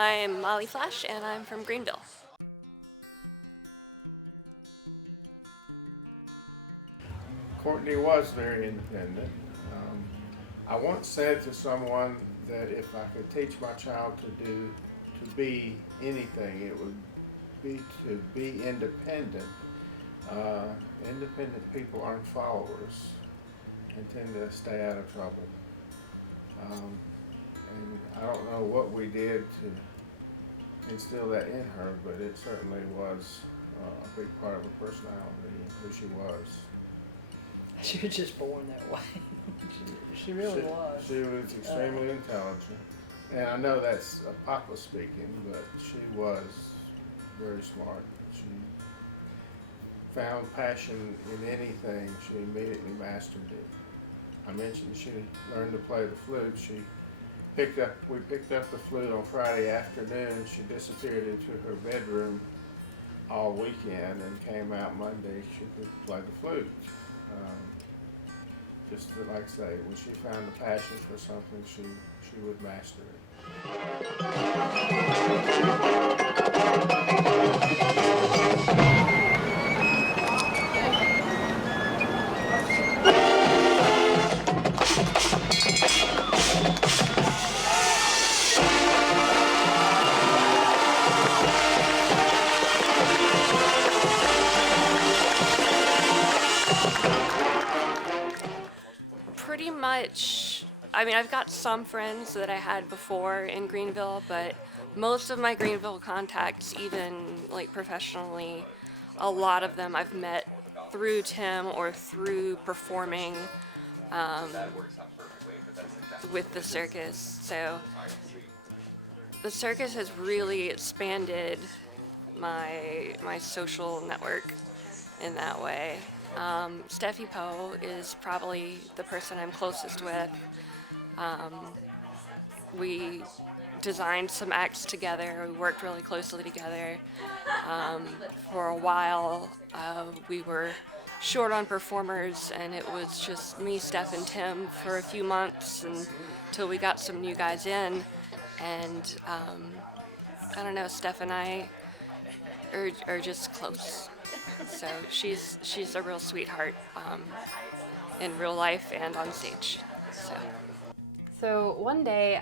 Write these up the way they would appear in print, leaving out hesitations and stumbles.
I'm Molly Flash, and I'm from Greenville. Courtney was very independent. I once said to someone that if I could teach my child to be anything, it would be to be independent. Independent people aren't followers and tend to stay out of trouble. And I don't know what we did to instill that in her, but it certainly was a big part of her personality and who she was. She was just born that way. she really was. She was extremely intelligent. And I know that's Papa speaking, but she was very smart. She found passion in anything. She immediately mastered it. I mentioned she learned to play the flute. We picked up the flute on Friday afternoon. She disappeared into her bedroom all weekend and came out Monday. She could play the flute. Just like I say, when she found a passion for something, she would master Pretty much, I mean, I've got some friends that I had before in Greenville, but most of my Greenville contacts, even like professionally, a lot of them I've met through Tim or through performing with the circus. So the circus has really expanded my social network in that way. Steffie is probably the person I'm closest with. We designed some acts together. We worked really closely together. For a while, we were short on performers, and it was just me, Steph, and Tim for a few months until we got some new guys in. And I don't know, Steph and I are just close. So she's a real sweetheart in real life and on stage. So one day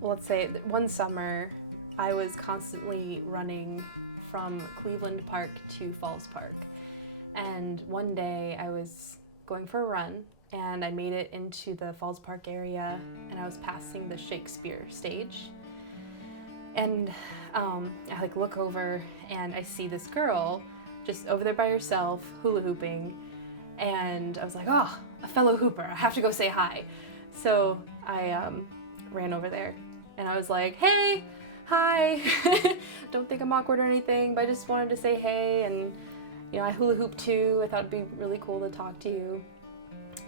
one summer, I was constantly running from Cleveland Park to Falls Park. And one day I was going for a run and I made it into the Falls Park area and I was passing the Shakespeare stage. And I look over and I see this girl just over there by herself, hula hooping. And I was like, oh, a fellow hooper, I have to go say hi. So I ran over there and I was like, hey, hi. Don't think I'm awkward or anything, but I just wanted to say hey. And, I hula hoop too. I thought it'd be really cool to talk to you.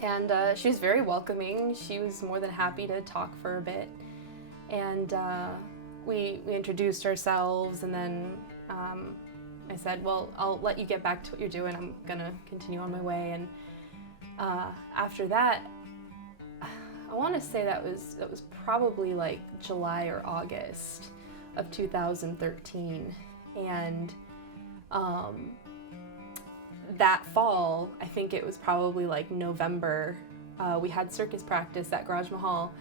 And she was very welcoming. She was more than happy to talk for a bit. And we introduced ourselves, and then I said, well, I'll let you get back to what you're doing. I'm gonna continue on my way. And after that, I want to say that was probably like July or August of 2013. And that fall, I think it was probably like November, we had circus practice at Garage Mahal,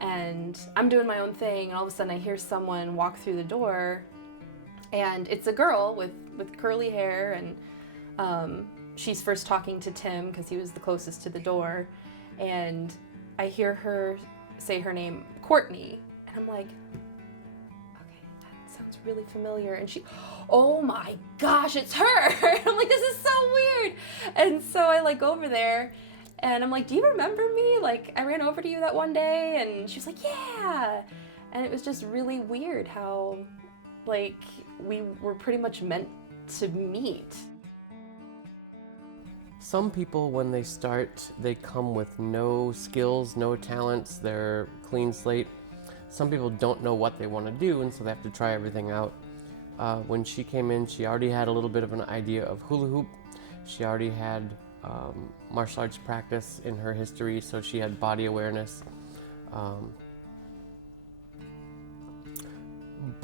and I'm doing my own thing, and all of a sudden I hear someone walk through the door, and it's a girl with curly hair, and she's first talking to Tim because he was the closest to the door, and I hear her say her name, Courtney, and I'm like, okay, that sounds really familiar. And she, oh my gosh, it's her. I'm like, this is so weird. And so I go over there and I'm like, do you remember me? I ran over to you that one day. And she was like, yeah. And it was just really weird how we were pretty much meant to meet. Some people, when they start, they come with no skills, no talents, they're clean slate. Some people don't know what they want to do, and so they have to try everything out. When she came in, she already had a little bit of an idea of hula hoop. She already had martial arts practice in her history, so she had body awareness.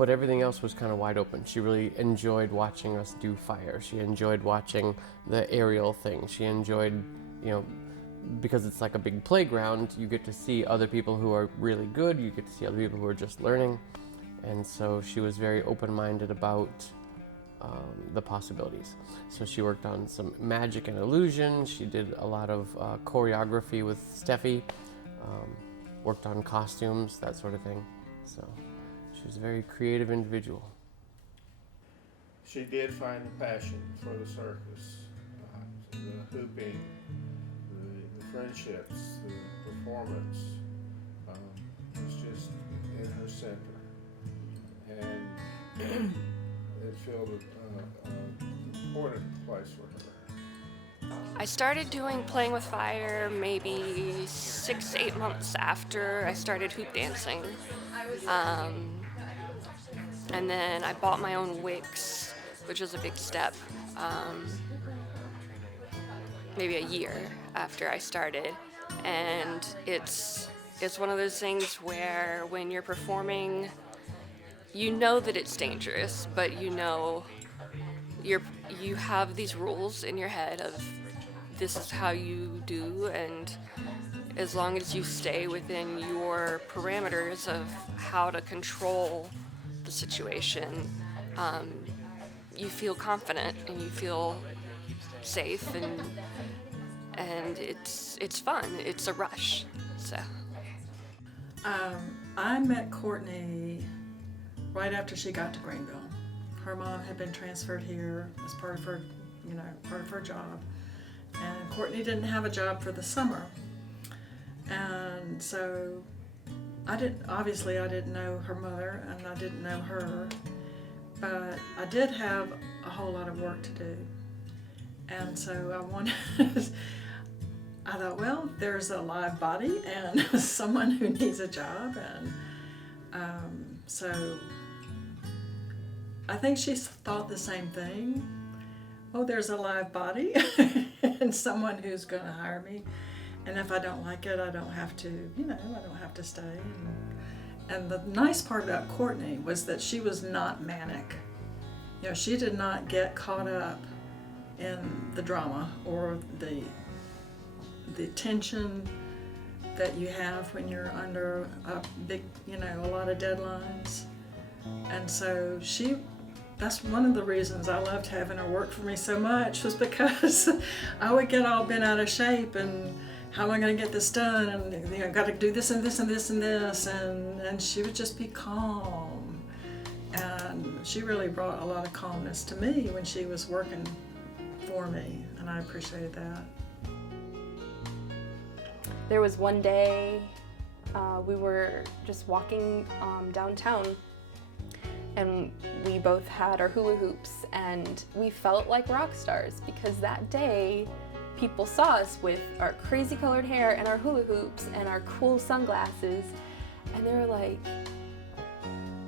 but everything else was kind of wide open. She really enjoyed watching us do fire. She enjoyed watching the aerial thing. She enjoyed, you know, because it's like a big playground, you get to see other people who are really good, you get to see other people who are just learning, and so she was very open-minded about the possibilities. So she worked on some magic and illusion, she did a lot of choreography with Steffie, worked on costumes, that sort of thing. So she was a very creative individual. She did find a passion for the circus, the hooping, the friendships, the performance. Was just in her center, and it filled an important place for her. I started doing Playing with Fire maybe 6 to 8 months after I started hoop dancing. And then I bought my own wigs, which was a big step, maybe a year after I started. And it's one of those things where when you're performing, you know that it's dangerous, but you know you have these rules in your head of this is how you do, and as long as you stay within your parameters of how to control the situation, you feel confident and you feel safe, and it's fun. It's a rush. So I met Courtney right after she got to Greenville. Her mom had been transferred here as part of her, part of her job, and Courtney didn't have a job for the summer, and so I didn't know her mother and I didn't know her, but I did have a whole lot of work to do, and so I thought, well, there's a live body and someone who needs a job, and so I think she thought the same thing. Oh, there's a live body and someone who's going to hire me, and if I don't like it, I don't have to, I don't have to stay. And the nice part about Courtney was that she was not manic. She did not get caught up in the drama or the tension that you have when you're under a big, a lot of deadlines. And so that's one of the reasons I loved having her work for me so much, was because I would get all bent out of shape and how am I going to get this done, and I've got to do this and this and this and this, and she would just be calm. And she really brought a lot of calmness to me when she was working for me, and I appreciated that. There was one day we were just walking downtown, and we both had our hula hoops, and we felt like rock stars because that day people saw us with our crazy colored hair and our hula hoops and our cool sunglasses, and they were like,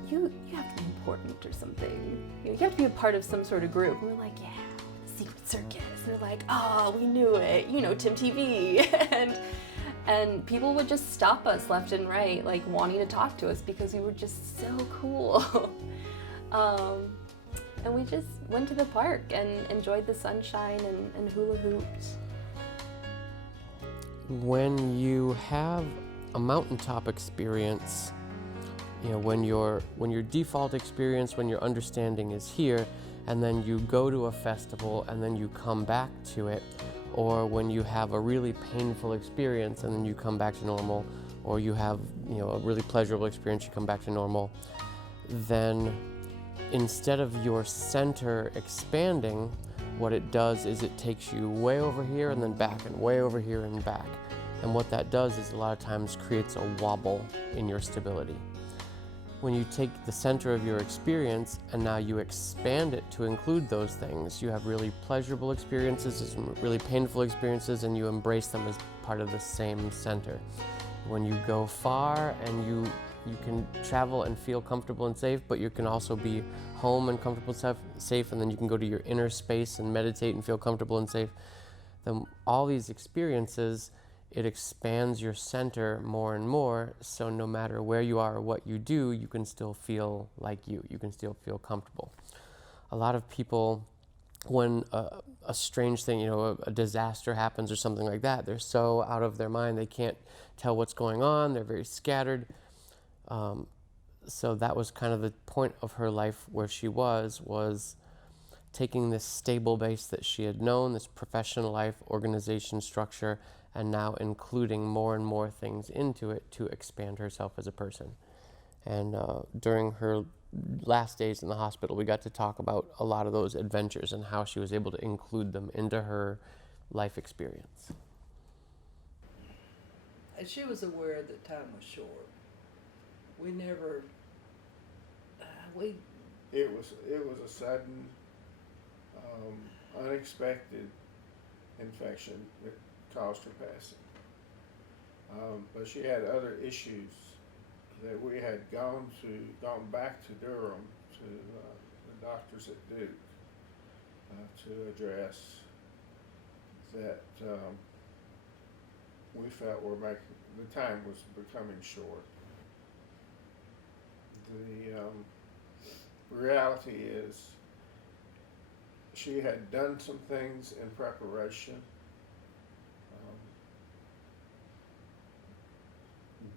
you have to be important or something. You have to be a part of some sort of group. And we're like, yeah, Secret Circus. And they're like, oh, we knew it, Tim TV. And people would just stop us left and right, like wanting to talk to us because we were just so cool. And we just went to the park and enjoyed the sunshine and hula hooped. When you have a mountaintop experience, when your default experience, when your understanding is here, and then you go to a festival and then you come back to it, or when you have a really painful experience and then you come back to normal, or you have a really pleasurable experience, you come back to normal, then instead of your center expanding, what it does is it takes you way over here and then back, and way over here and back. And what that does is a lot of times creates a wobble in your stability. When you take the center of your experience and now you expand it to include those things, you have really pleasurable experiences and some really painful experiences, and you embrace them as part of the same center. When you go far and you can travel and feel comfortable and safe, but you can also be home and comfortable, safe, and then you can go to your inner space and meditate and feel comfortable and safe. Then all these experiences, it expands your center more and more, so no matter where you are or what you do, you can still feel like you. You can still feel comfortable. A lot of people, when a strange thing, a disaster happens or something like that, they're so out of their mind, they can't tell what's going on, they're very scattered. So that was kind of the point of her life where she was taking this stable base that she had known, this professional life, organization, structure, and now including more and more things into it to expand herself as a person. And during her last days in the hospital, we got to talk about a lot of those adventures and how she was able to include them into her life experience. And she was aware that time was short. We never, It was a sudden, unexpected infection that caused her passing. But she had other issues that we had gone back to Durham to the doctors at Duke to address that we felt the time was becoming short. The reality is she had done some things in preparation,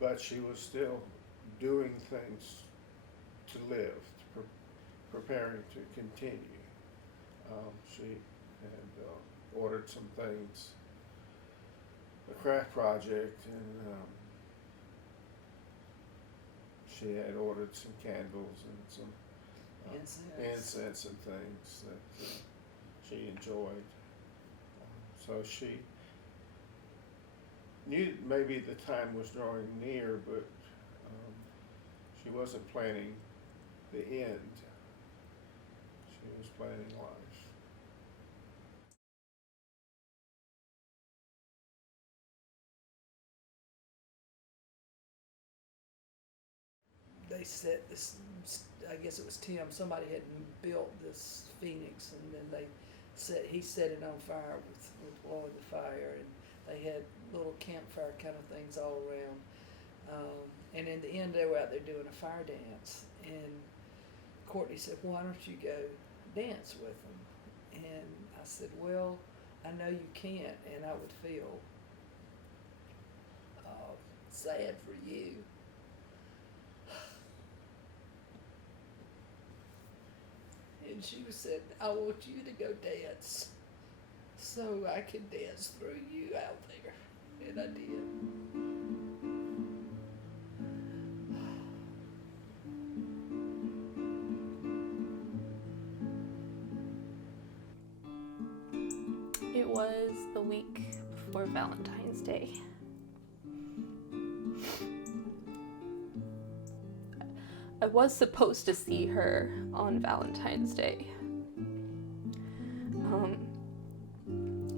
but she was still doing things to live, preparing to continue. She had ordered some things, a craft project, and she had ordered some candles and some incense and things that she enjoyed. So she knew maybe the time was drawing near, but she wasn't planning the end. She was planning life. they set this, I guess it was Tim, somebody had built this Phoenix, and then he set it on fire with oil the fire, and they had little campfire kind of things all around. And in the end, they were out there doing a fire dance, and Courtney said, "Why don't you go dance with them?" And I said, "Well, I know you can't, and I would feel sad for you." And she said, "I want you to go dance so I can dance through you out there." And I did. It was the week before Valentine's Day. I was supposed to see her on Valentine's Day.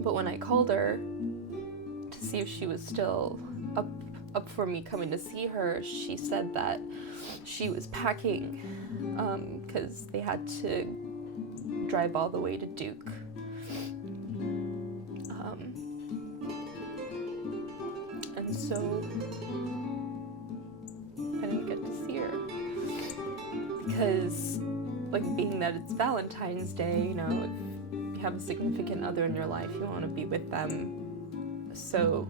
But when I called her to see if she was still up for me coming to see her, she said that she was packing because they had to drive all the way to Duke. And so I didn't get to see her because, being that it's Valentine's Day, if you have a significant other in your life, you want to be with them. So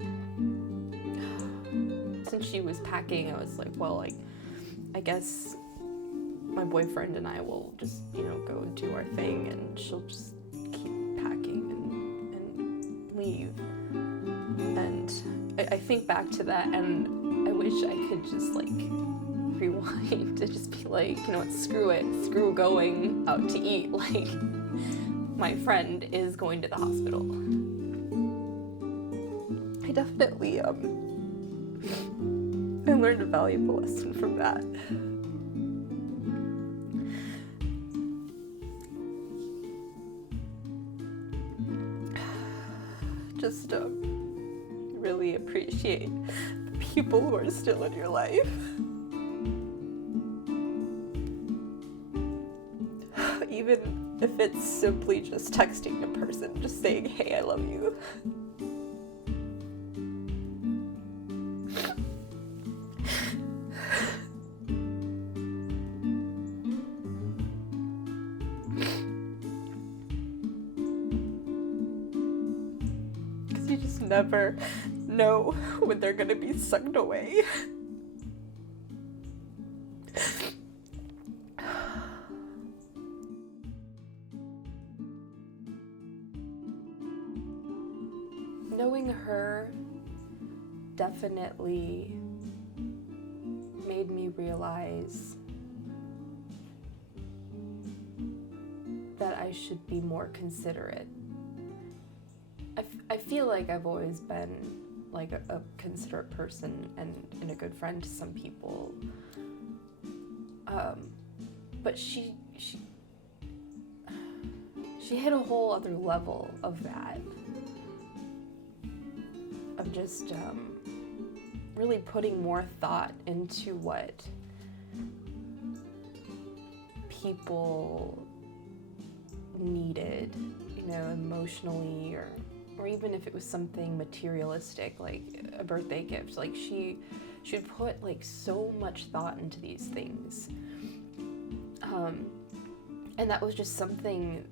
since she was packing, I was like, well, I guess my boyfriend and I will just, go and do our thing, and she'll just keep packing and leave. And I think back to that, and I wish I could just rewind to just be like, what, screw it, screw going out to eat. My friend is going to the hospital. I definitely I learned a valuable lesson from that. Just really appreciate the people who are still in your life. Even if it's simply just texting a person, just saying, "Hey, I love you." never know when they're gonna be sucked away. Knowing her definitely made me realize that I should be more considerate. I feel like I've always been like a considerate person and a good friend to some people. But she hit a whole other level of that. Of just really putting more thought into what people needed, you know, emotionally, or even if it was something materialistic like a birthday gift. Like she'd put like so much thought into these things, and that was just something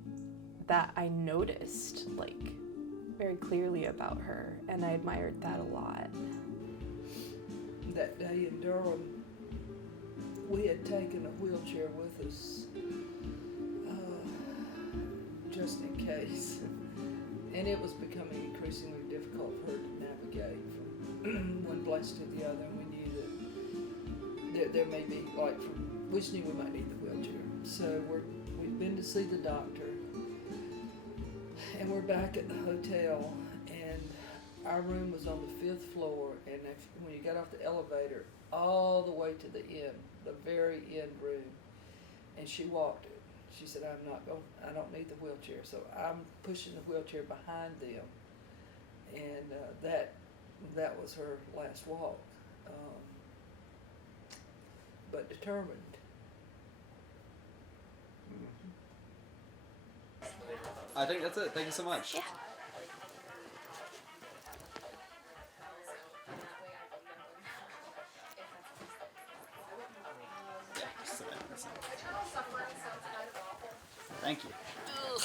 that I noticed like very clearly about her, and I admired that a lot. That day in Durham, we had taken a wheelchair with us, just in case, and it was becoming increasingly difficult for her to navigate from one place to the other, and we knew that there may be, like, we just knew we might need the wheelchair. So we've been to see the doctor, and we're back at the hotel, and our room was on the 5th floor, and when you got off the elevator, all the way to the end, the very end room, and she walked it. She said, I don't need the wheelchair, so I'm pushing the wheelchair behind them, and that was her last walk, but determined. I think that's it. Thank you so much. Yeah. Yeah, just sit down. Thank you. Ugh.